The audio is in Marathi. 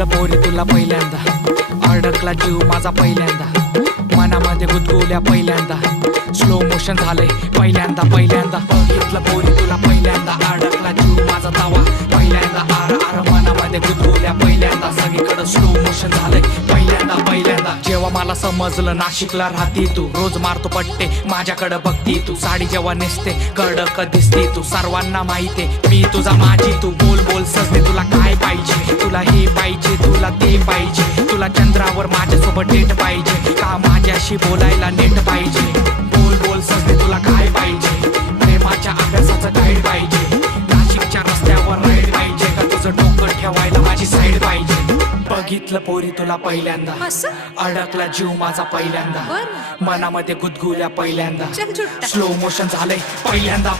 बघितलं पोरी तुला पहिल्यांदा, अडकला जीव माझा पहिल्यांदा, मनामध्ये गुदगुल्या पहिल्यांदा, स्लो मोशन झालंय पहिल्यांदा. बघितलं पोरी तुला पहिल्यांदा, अडकला जीव माझा तवा पहिल्यांदा, आर आर मनामध्ये गुदगुल्या पहिल्यांदा, सगळीकडे स्लो मोशन झालंय पहिल्यांदा. जेव्हा मला समजलं नाशिकला राहती तू, रोज मारतो पट्टे माझ्याकडे बघती तू, साडी जेव्हा नेसते कडक दिसती तू, सर्वांना माहिती मी तुझा माझी तू. बोल बोल सजने तुला काय पाहिजे, तुला हे पाहिजे तुला ते पाहिजे, तुला चंद्रावर माझ्यासोबत डेट पाहिजे का माझ्याशी बोलायला नेट पाहिजे. बोल बोल सजने तुला काय पाहिजे, प्रेमाच्या अभ्यासाचं गाईड पाहिजे, नाशिकच्या रस्त्यावर राईड पाहिजे का तुझं डोकं ठेवायला माझी साईड पाहिजे. बघितलं पोरी तुला पहिल्यांदा, अडकला जीव माझा पहिल्यांदा, मनामध्ये गुदगुल्या पहिल्यांदा, स्लो मोशन झालंय पहिल्यांदा.